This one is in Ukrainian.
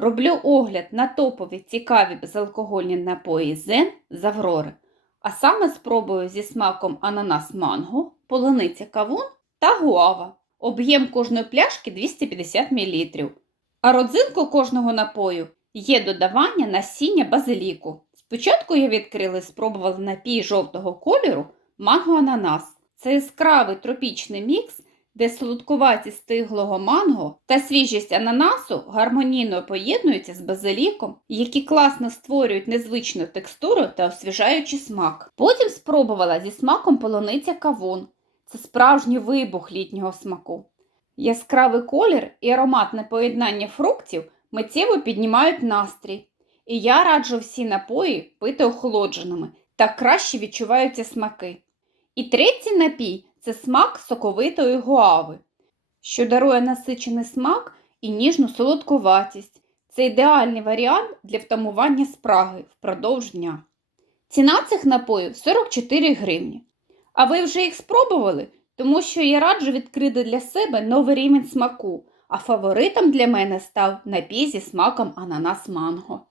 Роблю огляд на топові цікаві безалкогольні напої Зен з Аврори, а саме спробую зі смаком ананас манго, полуниця кавун та гуава. Об'єм кожної пляшки 250 мл. А родзинку кожного напою є додавання насіння базиліку. Спочатку я відкрила і спробувала напій жовтого кольору манго-ананас. Це яскравий тропічний мікс, де солодкуваті стиглого манго та свіжість ананасу гармонійно поєднуються з базиліком, які класно створюють незвичну текстуру та освіжаючий смак. Потім спробувала зі смаком полуниця кавун. Це справжній вибух літнього смаку. Яскравий колір і ароматне поєднання фруктів миттєво піднімають настрій. І я раджу всі напої пити охолодженими, так краще відчуваються смаки. І третій напій це смак соковитої гуави, що дарує насичений смак і ніжну солодкуватість. Це ідеальний варіант для втамування спраги впродовж дня. Ціна цих напоїв 44 гривні. А ви вже їх спробували? Тому що я раджу відкрити для себе новий рівень смаку, а фаворитом для мене став напій зі смаком ананас манго.